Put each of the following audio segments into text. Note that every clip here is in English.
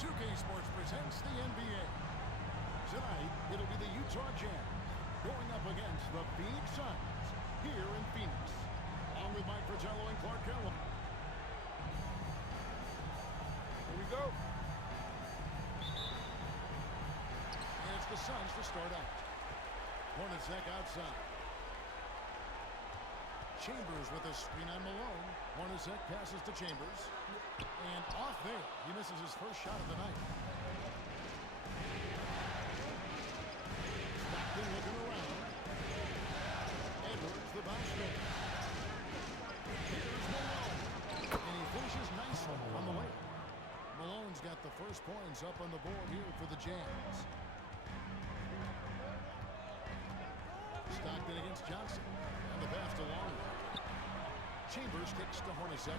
2K Sports presents the NBA. Tonight, it'll be the Utah Jazz going up against the Phoenix Suns here in Phoenix. Along with Mike Fratello and Clark Kellogg. Here we go. And it's the Suns to start out. Hornacek outside. Chambers with a screen on Malone. Hornacek passes to Chambers. And off there. He misses his first shot of the night. Stockton looking around. Edwards the bounce man. Here's Malone. And he finishes nicely on the way. Malone's got the first points up on the board here for the Jazz. Stockton against Johnson. And the pass to Long. Chambers kicks to Hornacek.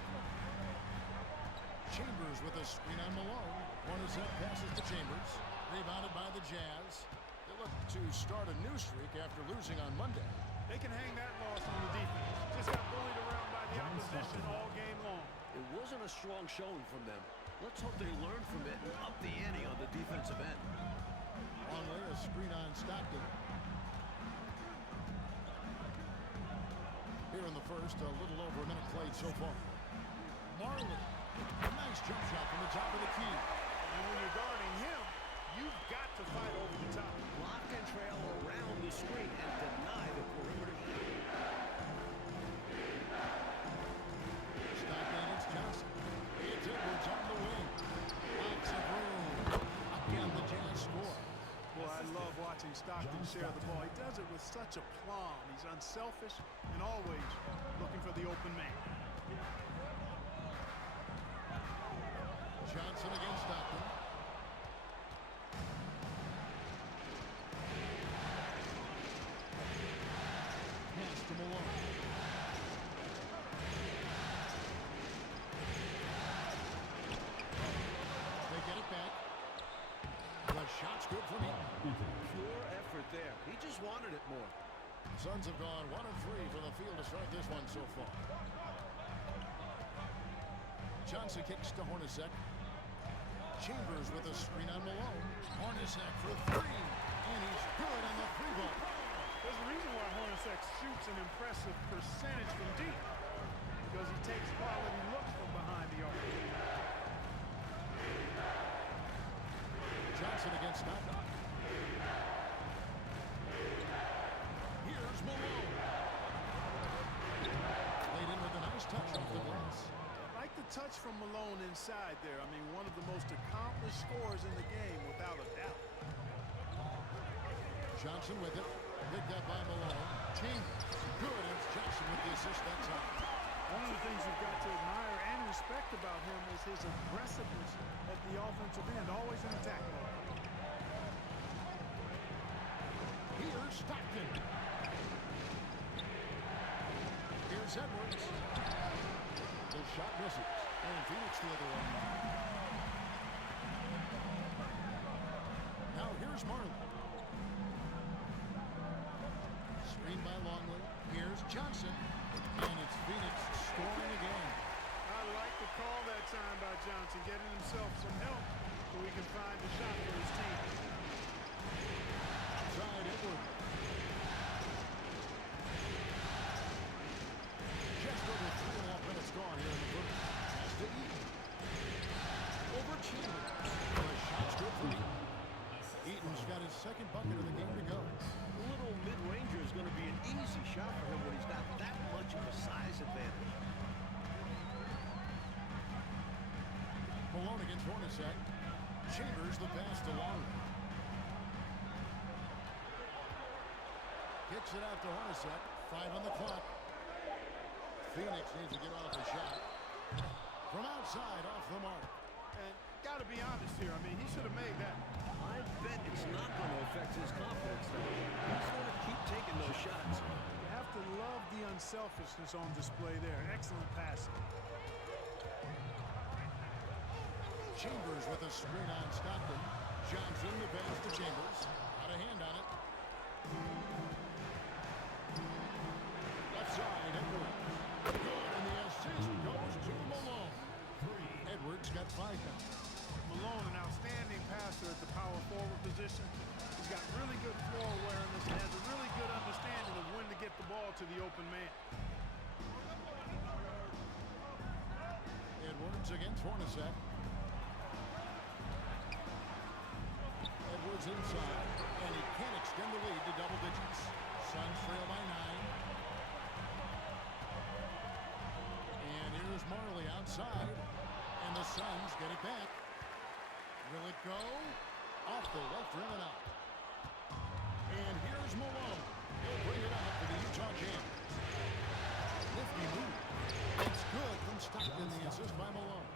Chambers with a screen on Malone. Hornacek passes to Chambers. Rebounded by the Jazz. They look to start a new streak after losing on Monday. They can hang that loss on the defense. Just got bullied around by the opposition all game long. It wasn't a strong showing from them. Let's hope they learn from it and up the ante on the defensive end. Longley, a screen on Stockton. Here in the first, a little over a minute played so far. Marley, a nice jump shot from the top of the key. And when you're guarding him, you've got to fight over the top. Block and trail around the screen and deny the perimeter shot. Stockton against Johnson. It's Edwards on the wing. Lots of room. Again, the Jazz score. Boy, I love watching Stockton share the ball. He does it with such aplomb. He's unselfish and always looking for the open man. Johnson against Stockton. Pass to Malone. They get it back. The shot's good from Eaton. Pure effort there. He just wanted it more. Suns have gone 1 of 3 from the field to start this one so far. Johnson kicks to Hornacek. Chambers with a screen on Malone. Hornacek for 3. And he's good on the 3-ball. There's a reason why Hornacek shoots an impressive percentage from deep. Because he takes quality looks from behind the arc. Johnson against Stockton. Here's Malone. Laid in with a nice touch off the glass. I like the touch from Malone inside there. I mean, one of the most accomplished scorers in the game, without a doubt. Johnson with it. Picked up by Malone. Chambers. Good. It's Johnson with the assist that time. One of the things you've got to admire and respect about him is his aggressiveness at the offensive end, always in attack mode. Here's Stockton. Here's Edwards. The shot misses. And Phoenix the other way. Now here's Marley. Screen by Longley. Here's Johnson. And it's Phoenix scoring again. I like the call that time by Johnson, getting himself some help so he can find the shot for his team. Outside Edwards. Just over 3.5 minutes gone here in the first. Pass to Eaton. Over Chambers. The shot's good for Eaton. Eaton's got his second bucket of the game to go. The little mid-ranger is going to be an easy shot for him when he's got that much of a size advantage. Malone against Hornacek. Chambers the pass to Long. Kicks it out to Hornacek. 5 on the clock. Phoenix needs to get off a shot. From outside, off the mark. And got to be honest here. I mean, he should have made that. I bet it's not going to affect his confidence, though. He's going to keep taking those shots. You have to love the unselfishness on display there. Excellent passing. Chambers with a screen on Stockton. Johnson the pass to Chambers. Got a hand on it. Left side, Edwards. Good, and the assist goes to Malone. Edwards got 5 now. Malone, an outstanding ball to the open man. Edwards against Hornacek. Edwards inside, and he can't extend the lead to double digits. Suns trail by 9. And here's Marley outside, and the Suns get it back. Will it go? Off the left rim and out. And here's Malone. He'll bring it out for the Utah Jazz. Nifty move. It's good from Stockton, the assist by Malone.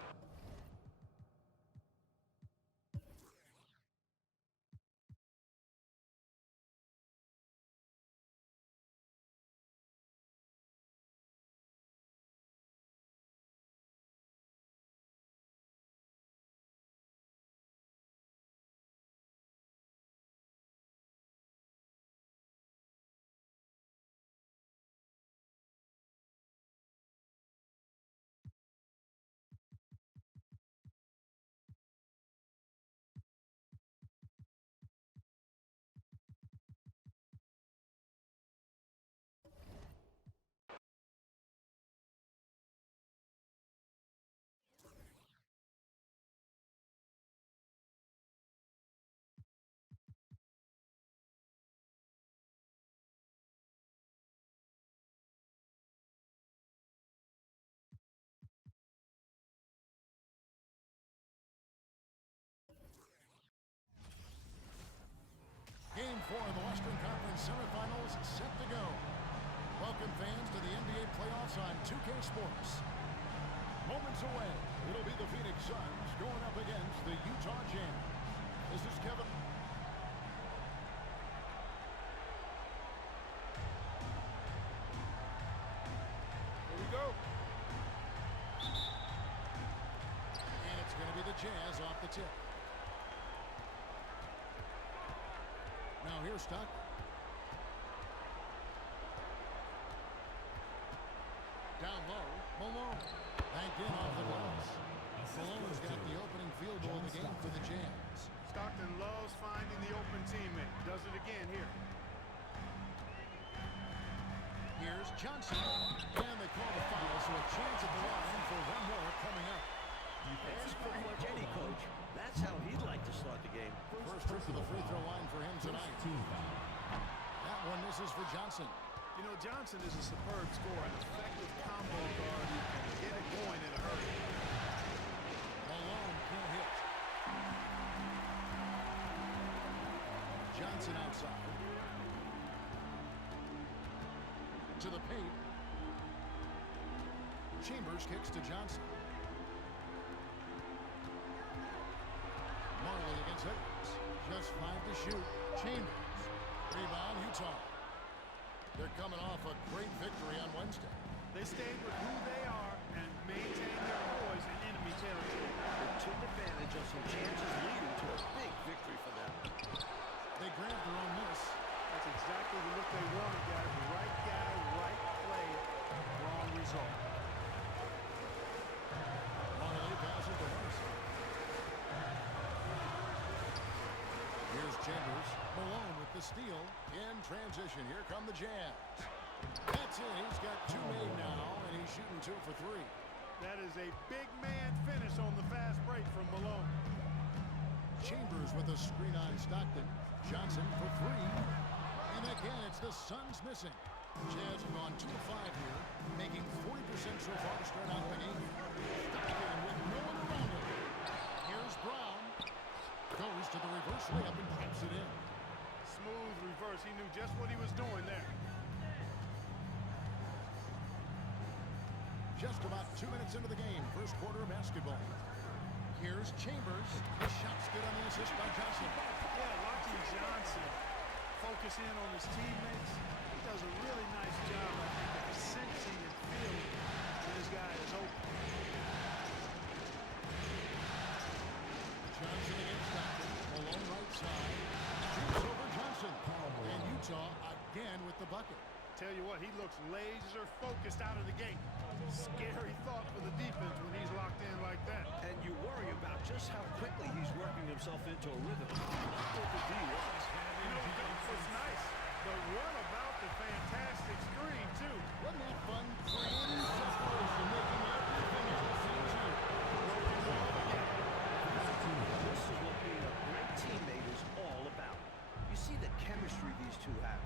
Game 4 of the Western Conference semifinals set to go. Welcome fans to the NBA playoffs on 2K Sports. Moments away, it'll be the Phoenix Suns going up against the Utah Jazz. This is Kevin. Here we go. And it's going to be the Jazz off the tip. Now here's Stockton. Down low, Malone. Banked in off the glass. Malone's got the opening field goal of the game for the Jazz. Stockton loves finding the open teammate. Does it again here. Here's Johnson. And they call the foul, so a chance at the line for one more coming up. Ask pretty much any coach. That's how he'd like to start the game. First trip to the free throw line for him tonight. That one misses for Johnson. You know, Johnson is a superb scorer, an effective combo guard who can get it going in a hurry. Malone can't hit. Johnson outside. To the paint. Chambers kicks to Johnson. Marley against Edwards. Just 5 to shoot. Chambers. Rebound, Utah. They're coming off a great victory on Wednesday. They stayed with who they are and maintained their poise in enemy territory. They took advantage of some chances leading to a big victory for them. They grabbed their own miss. That's exactly the look they wanted, guys. Right guy, right play, wrong result. Marley passes to Harrison. Here's Chambers. Malone with the steal. In transition, here come the Jazz. That's it. He's got 2 made now, and he's shooting 2 for 3. That is a big man finish on the fast break from Malone. Chambers with a screen on Stockton. Johnson for 3. And again, it's the Suns missing. Jazz have gone 2 of 5 here, making 40% so far to start out the game. Stockton with no one around him. Here's Brown. Goes to the reverse layup and drops it in. Smooth reverse. He knew just what he was doing there. Just about 2 minutes into the game, first quarter of basketball. Here's Chambers. The shot's good on the assist by Johnson. Yeah, watching Johnson focus in on his teammates. He does a really nice job, I think, of sensing and feeling when this guy is open. Johnson against Stockton. Malone right side. Shoots over Johnson. And Utah again with the bucket. Tell you what, he looks laser focused out of the gate. Scary thought for the defense when he's locked in like that. And you worry about just how quickly he's working himself into a rhythm. Not what the D was. You know, it's nice, but what about off the fantastic screen, too. Wasn't that fun? Creating separation, making everything else seem cheap. Broken glove again. This is what being a great teammate is all about. You see the chemistry these two have.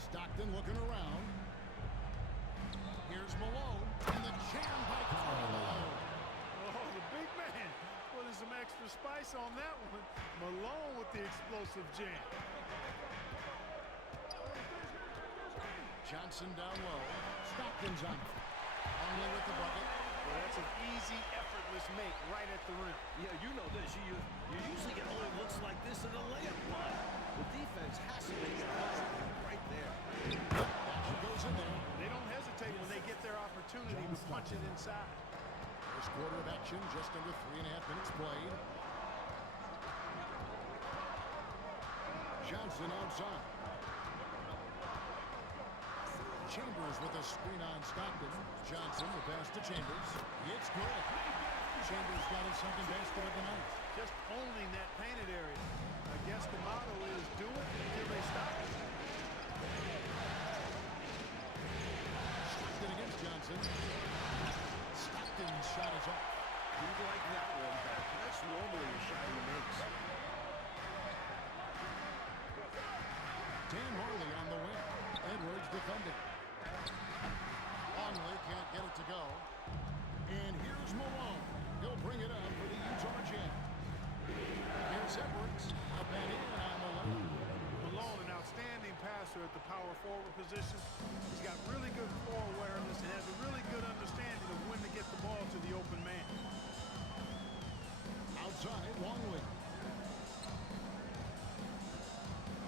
Stockton looking around. Here's Malone, and the jam by Karl Malone. Oh, the big man putting some extra spice on that one. Malone with the explosive jam. Johnson down low. Stockton's on it. Only with the bucket. Well, that's an easy, effortless make right at the rim. Yeah, you know this. You usually get only looks like this in a layup line. The defense has to make it hard right there. That goes in there. They don't hesitate when they get their opportunity to punch it inside. First quarter of action, just under 3.5 minutes played. Johnson outside. Chambers with a screen on Stockton. Johnson, the pass to Chambers. It's good. Chambers got his second basket of the night. Just owning that painted area. I guess the motto is do it until they stop it. Stockton against Johnson. Stockton's shot is off. He'd like that one back. That's normally a shot he makes. Dan Harley on the wing. Edwards defending. Longley can't get it to go. And here's Malone. He'll bring it up for the Utah Jam. Here's Edwards. Up and in on Malone. Malone, an outstanding passer at the power forward position. He's got really good floor awareness and has a really good understanding of when to get the ball to the open man. Outside, Longley.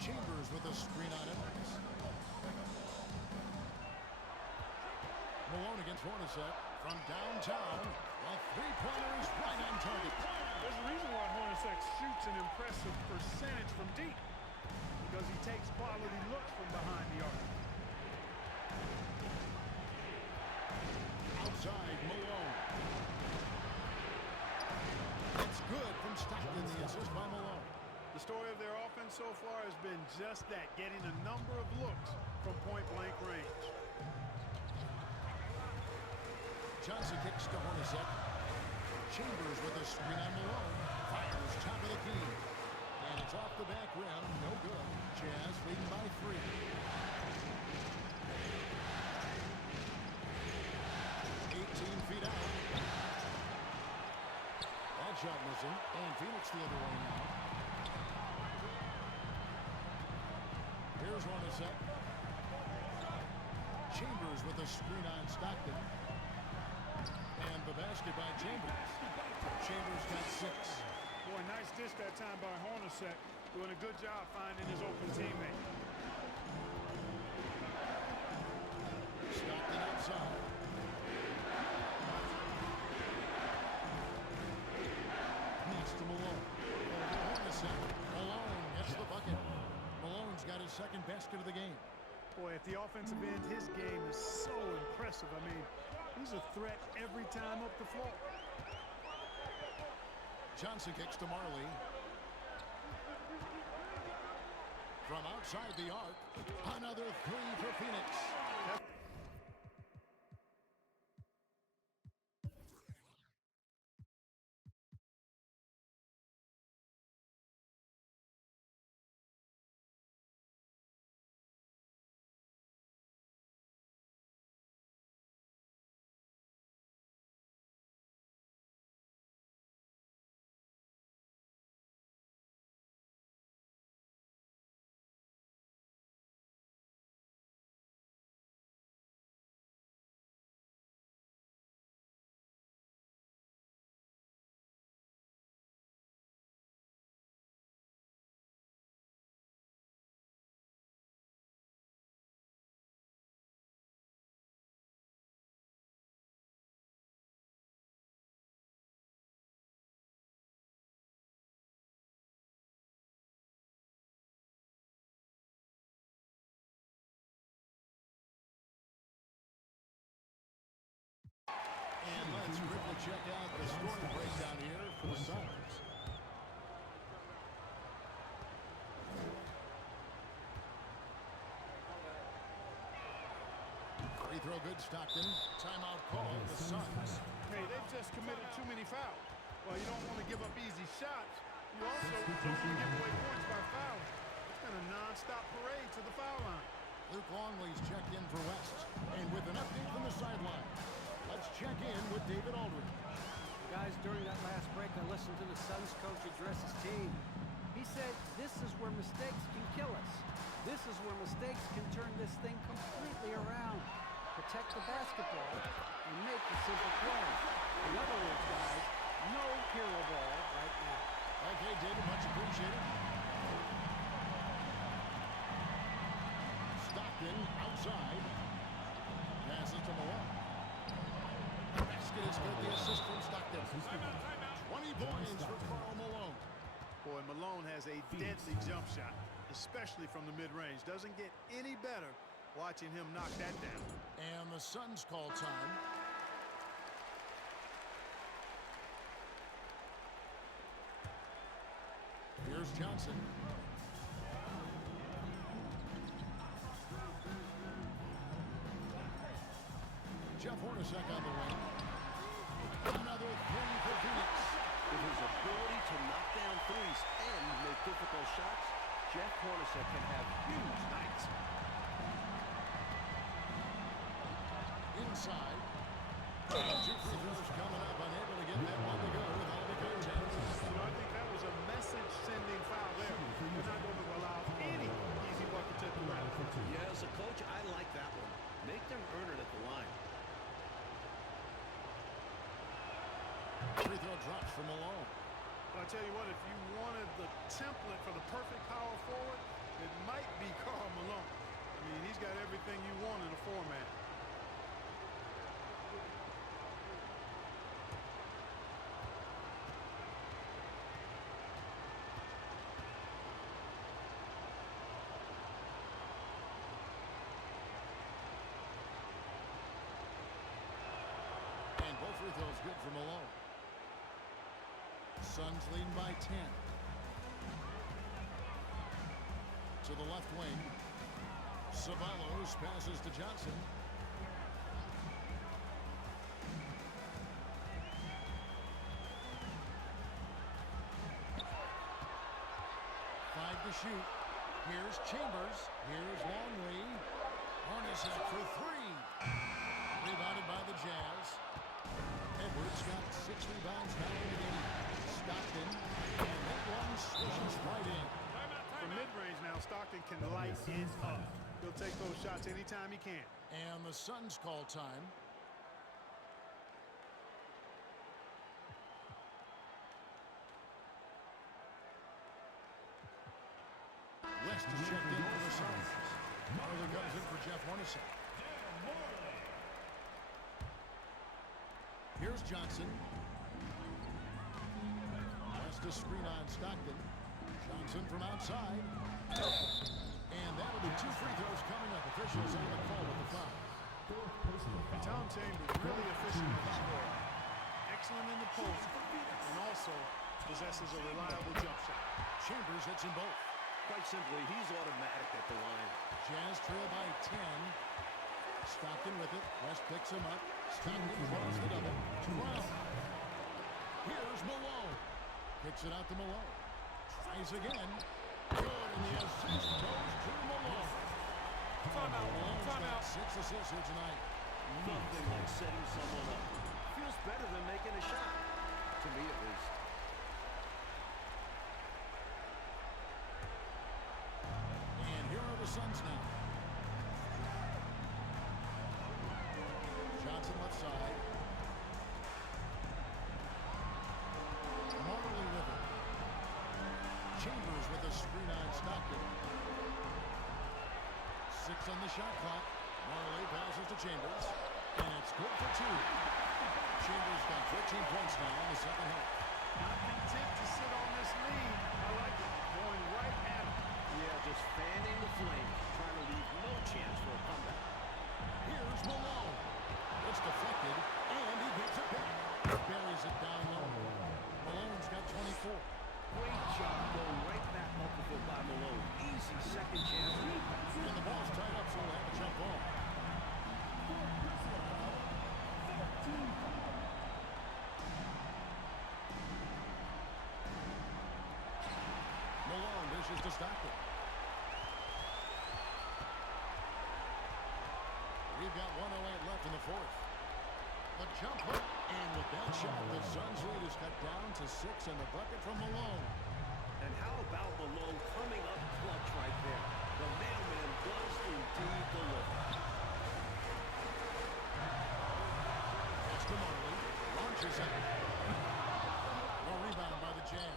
Chambers with a screen on Edwards. Malone against Hornacek from downtown. A three-pointer is right on target. There's a reason why Hornacek shoots an impressive percentage from deep. Because he takes quality looks from behind the arc. Outside, Malone. It's good from Stockton, the assist by Malone. The story of their offense so far has been just that, getting a number of looks from point-blank range. Johnson kicks to Hornacek. Chambers with a screen on Malone. Fires top of the key. And it's off the back rim. No good. Jazz leading by 3. 18 feet out. That shot missing. And Phoenix the other way now. Here's Hornacek. Chambers with a screen on Stockton. And the basket by Chambers. Chambers got 6. Boy, nice dish that time by Hornacek. Doing a good job finding his open teammate. Stockton outside. Needs to Malone. Over Hornacek. Malone gets the bucket. Malone's got his second basket of the game. Boy, at the offensive end, his game is so impressive. I mean, he's a threat every time up the floor. Johnson kicks to Marley. From outside the arc, another 3 for Phoenix. And let's quickly check out the scoring breakdown here for the Suns. Free throw good, Stockton. Timeout call, the Suns. Hey, they've just committed too many fouls. Well, you don't want to give up easy shots. You also don't want to give away points by fouling. It's been a non-stop parade to the foul line. Luke Longley's checked in for West. And with an update from the sideline, let's check in with David Aldridge. Guys, during that last break, I listened to the Suns coach address his team. He said, this is where mistakes can kill us. This is where mistakes can turn this thing completely around. Protect the basketball and make the simple play. In other words, guys, no hero ball right now. Okay, David, much appreciated. Stockton outside. Passes to Malone. Basket is good. The assist from Stockton. 20 points for Karl Malone. Boy, Malone has a deadly jump shot, especially from the mid-range. Doesn't get any better watching him knock that down. And the Suns call time. Here's Johnson. Jeff Hornacek on the wing. Another three for Phoenix. With his ability to knock down threes and make difficult shots, Jeff Hornacek can have huge nights. Inside. Two free throws coming up. Unable to get that one to go with all the contact. I think that was a message-sending foul there. They're not going to allow any easy bucket to the ground. Yeah, as a coach, I like that one. Make them earn it at the line. Free throw drops for Malone. But I tell you what, if you wanted the template for the perfect power forward, it might be Karl Malone. I mean, he's got everything you want in a format. And both free throws good for Malone. Suns leading by 10. To the left wing. Ceballos passes to Johnson. Five to shoot. Here's Chambers. Here's Longley. Hornacek for three. Rebounded by the Jazz. Edwards got 6 rebounds now in the game. Stockton, and that one swishes right in. From mid-range now, Stockton can light it up. He'll take those shots anytime he can. And the Suns call time. West is checked in for the Suns. Marley comes in for Jeff Hornacek. Here's Johnson. West to screen on Stockton. Johnson from outside. And that'll be 2 free throws coming up. Officials on the call with the foul. Tom Chambers really efficient with the score. Excellent in the post, and also possesses a reliable jump shot. Chambers hits them both. Quite simply, he's automatic at the line. Jazz trail by 10. Stockton with it. West picks him up. Stockton draws the double. Brown. Here's Malone. Kicks it out to Malone. Tries again. Good, and the assist goes to Malone. Malone's got 6 assists here tonight. Nothing like setting someone up. Feels better than making a shot. To me, at least. And here are the Suns now. Johnson left side. Marley with it. Chambers with a screen on Stockton. 6 on the shot clock. Marley passes to Chambers. And it's good for 2. Chambers got 14 points now in the second half. Not content to sit on this lead. I like it. Going right at him. Yeah, just fanning the flames, trying to leave no chance for a comeback. Here's Malone. It's deflected, and he gets it back. Buries it down low. Malone's got 24. Great job going right back up the foot by Malone. Easy second chance lead. And the ball's tied up, so we'll have a jump ball. Stockton. We've got 1:08 left in the fourth. The jump hook, and with that shot, the Suns lead is cut down to 6 and the bucket from Malone. And how about Malone coming up clutch right there? The mailman does indeed deliver. Mobley launches it. A rebound by the Jazz.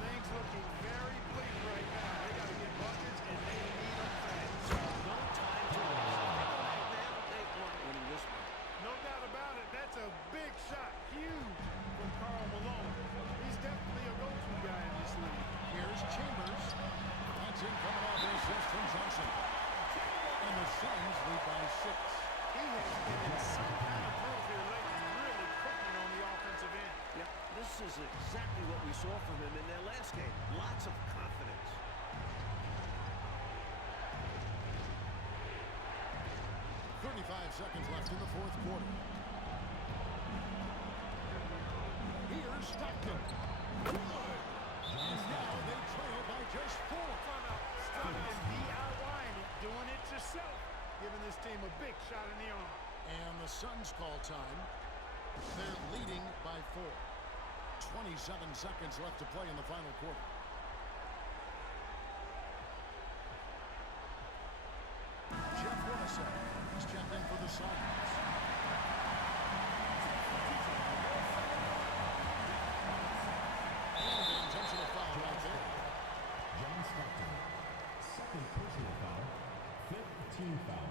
Things looking very bleak right now. They got to get buckets, and they need them fast. No time to waste. Right now, they aren't winning this one. No doubt about it. That's a big shot. Huge from Karl Malone. He's definitely a go-to guy in this league. Here's Chambers. That's in coming off an assist from Johnson. And the Suns lead by 6. He has been in some kind of groove here lately, really cooking on the offensive end. Yeah, this is exactly what we saw from him in their last game. Lots of confidence. 35 seconds left in the fourth quarter. Here's Stockton. Good. And now they trail by just 4. Stockton DIYing it, doing it yourself, giving this team a big shot in the arm. And the Suns call time. They're leading by 4. 27 seconds left to play in the final quarter. Jeff Hornacek is checked in for the Suns. And an intentional foul right there. John Stockton, second personal foul, 5th team foul.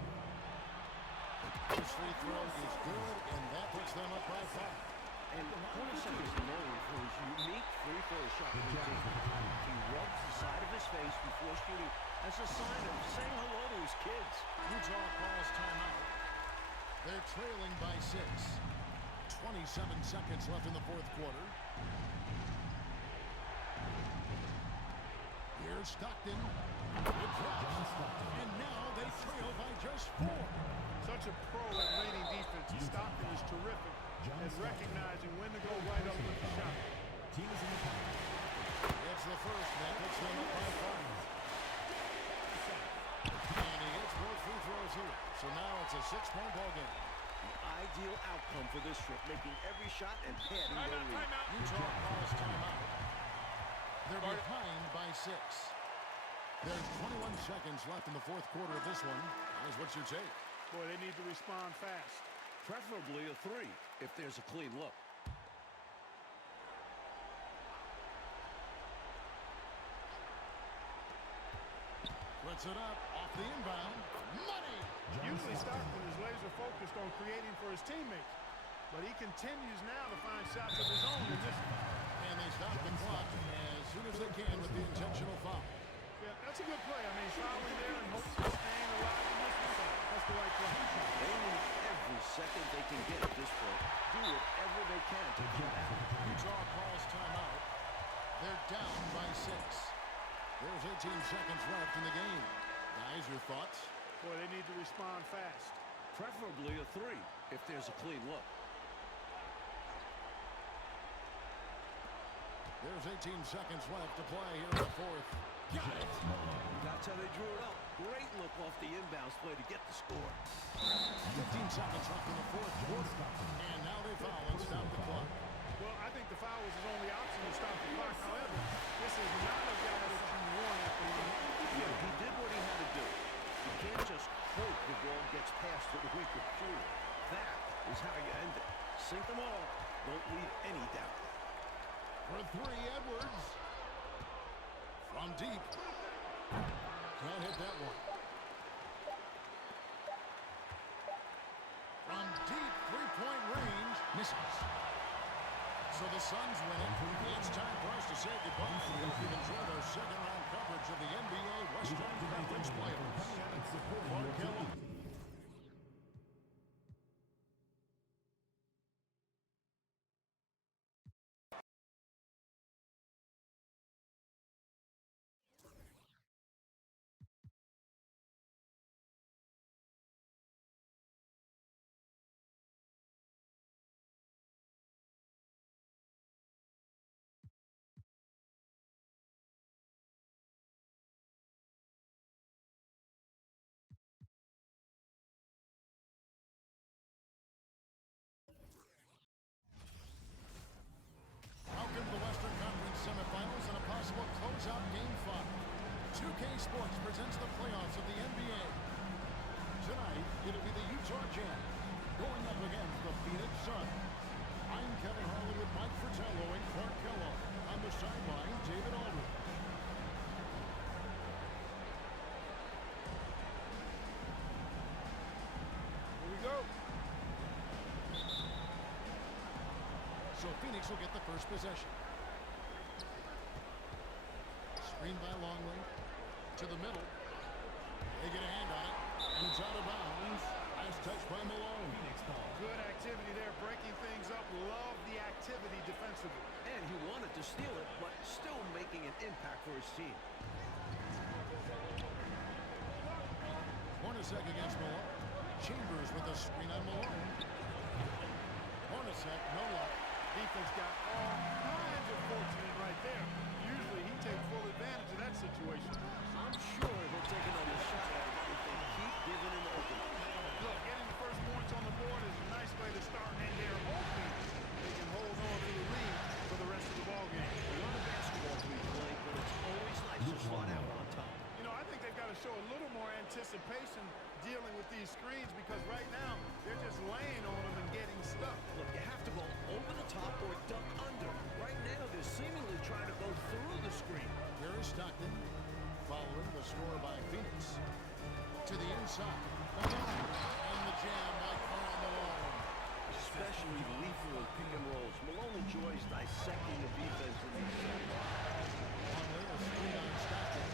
His free throw is good, and that puts them up by 5. And Hornacek is known for his unique free throw shot routine. He rubs the side of his face before shooting as a sign of saying hello to his kids. Utah calls timeout. They're trailing by 6. 27 seconds left in the fourth quarter. Here's Stockton. Good drop. And now they trail by just 4. Such a pro at reading defense. Stockton is terrific at recognizing when to go right up with the shot. Teams in the pack. It's the first. That puts them up by 5. And he hits both free throws here. So now it's a 6-point ball game. The ideal outcome for this trip, making every shot and padding their lead. Utah calls timeout. They're behind by 6. There's 21 seconds left in the fourth quarter of this one. Guys, what's your take? Boy, they need to respond fast. Preferably a 3 if there's a clean look. Puts it up off the inbound. Money! Usually Stockton is laser focused on creating for his teammates, but he continues now to find shots of his own in this one. And they stop the clock as soon as they can with the intentional foul. Yeah, that's a good play. I mean, fouling there and hopes of staying alive in this one. That's the right play. They need every second they can get at this point. Do whatever they can to get back. Utah calls timeout. They're down by 6. There's 18 seconds left in the game. Guys, your thoughts? Boy, they need to respond fast. Preferably a 3 if there's a clean look. There's 18 seconds left to play here in the fourth. Got it! That's how they drew it up. Great look off the inbounds play to get the score. 15 seconds left in the fourth quarter. And now they foul and stop the clock. Well, I think the foul was his only option to stop the clock. However, this is not a guy that you want at the line. Yeah, he did what he had to do. You can't just hope the ball gets past to the weaker shooter. That is how you end it. Sink them all. Don't leave any doubt. For 3, Edwards. From deep. Can't hit that one. From deep 3-point range. Misses. So the Suns win it. It's time for us to say goodbye. Hope you've enjoyed our second-round coverage of the NBA Western Conference Playoffs. For Kelly. Phoenix will get the first possession. Screen by Longley. To the middle. They get a hand on it. And it's out of bounds. Nice touch by Malone. Phoenix ball. Good activity there, breaking things up. Love the activity defensively. And he wanted to steal it, but still making an impact for his team. Hornacek against Malone. Chambers with a screen on Malone. Hornacek, no luck. Defense got all kinds of fortunate right there. Usually he takes full advantage of that situation. I'm sure he'll take another shot at it if they keep giving him open. Look, getting the first points on the board is a nice way to start, and they're hoping they can hold on to the lead for the rest of the ballgame. A lot of basketball to be played, but it's always nice to start out on top. You know, I think they've got to show a little more anticipation dealing with these screens because right now they're just laying on them and getting stuck. Look, you have to go over the top or duck under. Right now, they're seemingly trying to go through the screen. Here is Stockton. Following the score by Phoenix. To the inside. Malone. And the jam by Karl Malone. Especially lethal in pick and rolls. Malone enjoys dissecting the defense in these sets. Longley, a screen on Stockton.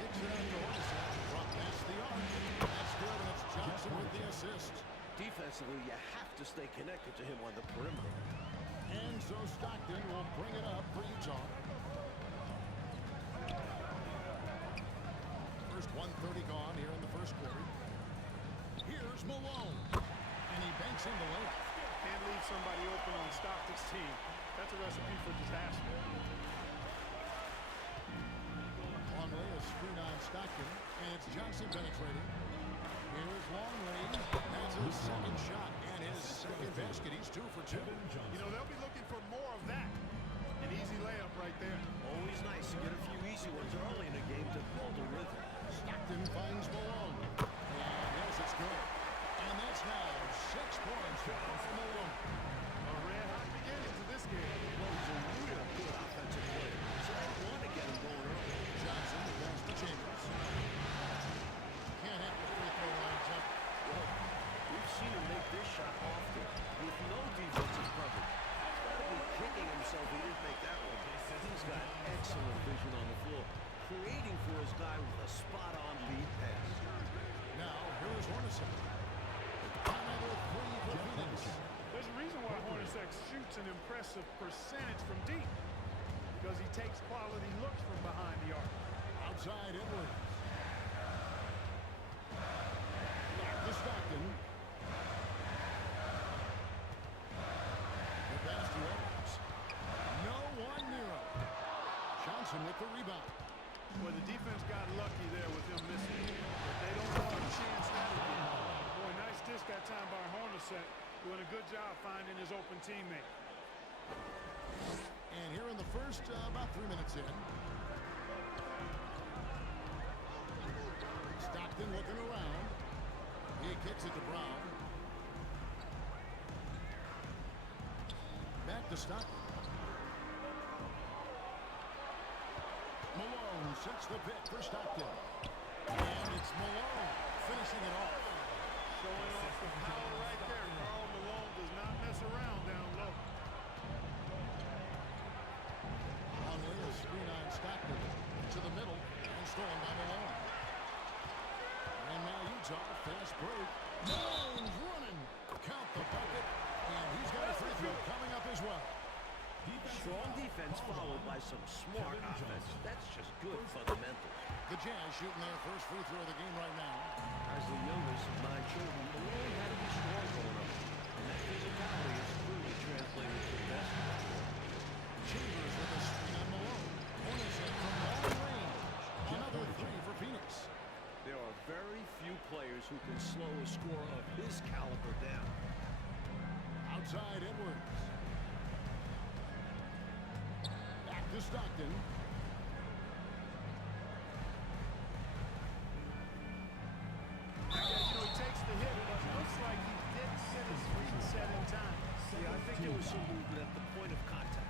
Gets it out to Hornacek. Drop past the arc. That's good, and it's Johnson with the assist. Defensively, you have to stay connected to him on the perimeter. And so Stockton will bring it up for Utah. First 1:30 gone here in the first quarter. Here's Malone. And he banks in the layup. Can't leave somebody open on Stockton's team. That's a recipe for disaster. Longley, a screen on Stockton. And it's Johnson penetrating. Here's Longley. That's his second shot. And his second basket. He's 2 for 2. You know, they'll be looking for more of that. An easy layup right there. Always nice to get a few easy ones early in a game to build a rhythm. Stockton finds Malone. And yes, it's good. And that's now 6 points for Malone. A red-hot beginning to this game. Well, he's a real good offensive player, so they want to get him going early. Johnson pass to Chambers. Can't hit the free throw lines up. Well, we've seen him make this shot often with no defensive coverage. He's got to be kicking himself he didn't make that one. He's got excellent vision on the floor, creating for his guy with a spot-on lead pass. Now, here's Hornacek. Another 3 for Phoenix. There's a reason why Hornacek shoots an impressive percentage from deep. Because he takes quality looks from behind the arc. Outside Edwards. Back to Stockton. The pass to Edwards. No one near him. Johnson with the rebound. Boy, the defense got lucky there with him missing. But they don't want a chance that again. Boy, nice dish that time by Hornacek. Doing a good job finding his open teammate. And here in the first, about 3 minutes in. Stockton looking around. He kicks it to Brown. Back to Stockton. Malone sets the pick for Stockton. And it's Malone finishing it off. Showing off the power right there. Karl Malone does not mess around down low. Longley, a screen on Stockton to the middle and stolen by Malone. And now Utah, fast break. Malone's running. Count the bucket. And he's got a free throw coming up as well. Strong defense followed by some smart offense. That's just good fundamentals. The Jazz shooting their first free throw of the game right now. As the youngest of 9 children, Malone had to be strong growing up. And that physicality is clearly translated to the basketball court. Chambers with a screen on Malone. Hornacek from long range. Another 3 for Phoenix. There are very few players who can slow a scorer of his caliber down. Outside Edwards. Back to Stockton. You know, he takes the hit, but it looks like he didn't set his feet set in time. Yeah, I think there was some movement at the point of contact.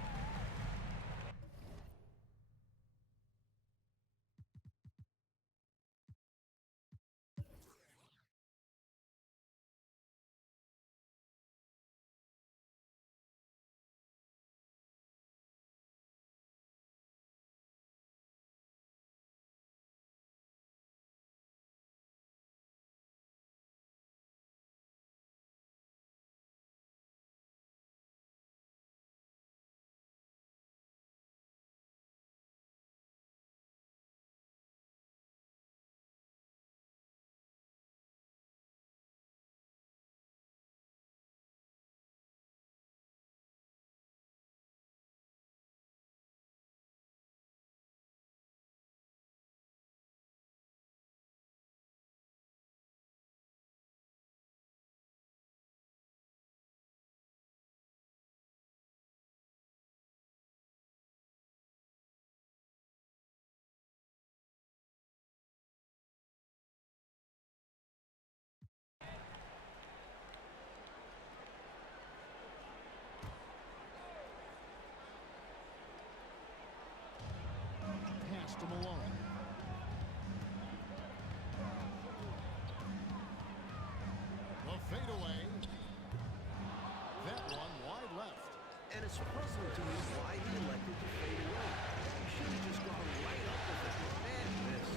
it's puzzling to me why he elected to fade away. He should have just gone right up with it. Man, miss.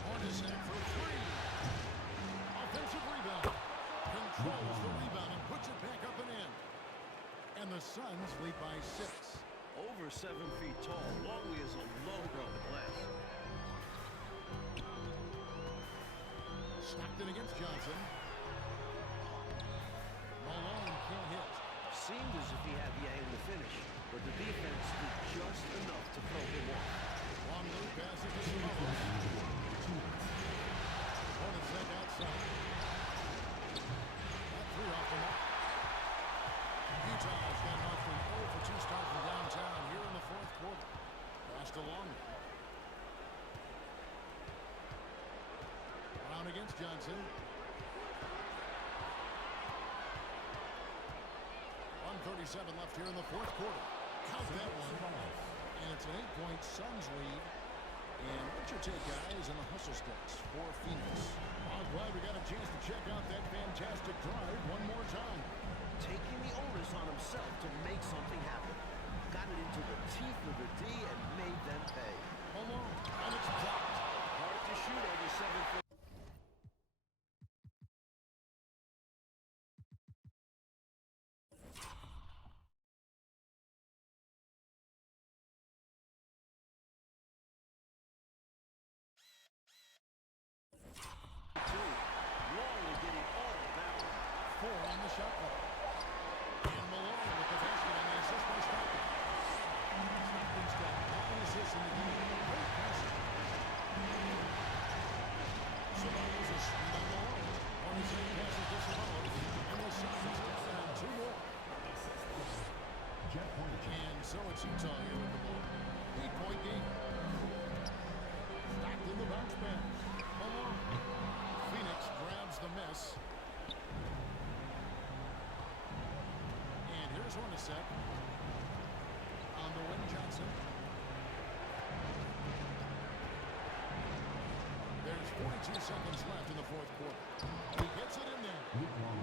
Hornacek for three. Offensive rebound. Controls the rebound and puts it back up and in. And the Suns lead by 6. Over 7 feet tall. Longley is a logo in the glass. Stockton against Johnson. Malone can't hit. Seemed as if he had the angle to finish, but the defense did just enough to throw him off. Long loop passes to Sabonis. Hornacek outside. That three off the mark. Utah's gotten off to an 0 for 2 start from downtown here in the 4th quarter. Pass to Longley. Brown against Johnson. 1:37 left here in the 4th quarter. Count that one. And it's an 8-point Suns lead. And what's your take, guys, on the hustle sticks for Phoenix? I'm glad we got a chance to check out that fantastic drive one more time. Taking the onus on himself to make something happen. Got it into the teeth of the D and made them pay. Malone, and it's blocked. Hard to shoot over 7 foot. Longley getting all of that one. 4 on the shot clock. And Malone with the basket on the assist by Stockton. Stockton's got 9 assists in the game. Great passing. Sabonis is screen on Malone. Hornacek passes to Sabonis. And the Suns down 2 more. Jeff Hornacek. And so it's Utah here with the ball. 8-point game. Stockton the bounce back. Malone. Phoenix grabs the miss. And here's Hornacek. On the wing, Johnson. There's 42 seconds left in the 4th quarter. He gets it in there.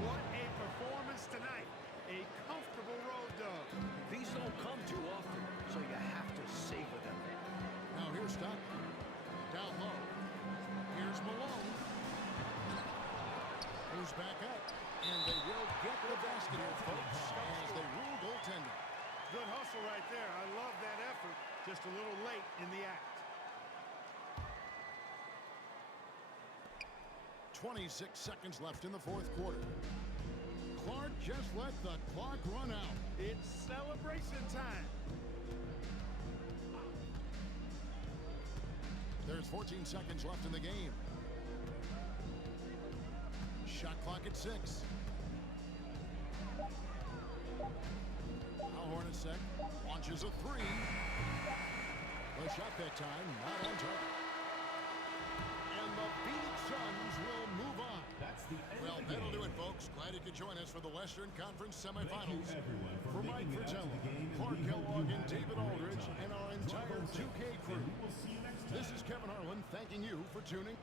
What a performance tonight. A comfortable road dog. These don't come too often, so you have to savor them. Now here's Stockton. Down low. Here's Malone. Moves back up. And they will get the basket here, folks, as they rule goaltending. Good hustle right there. I love that effort. Just a little late in the act. 26 seconds left in the 4th quarter. Clark just let the clock run out. It's celebration time. There's 14 seconds left in the game. Shot clock at 6. Now Hornacek launches a 3. The shot that time not on target. And the Phoenix Suns will move on. That's the end Well, of the that'll game. do it, folks. Glad you could join us for the Western Conference Thank you, semifinals. everyone, For Mike making it out Fratello, to the game, and Clark we hope Kellogg, you and had a David great Aldridge, time. and our Drive entire home safe, 2K and crew. we will see you next time. This is Kevin Harlan thanking you for tuning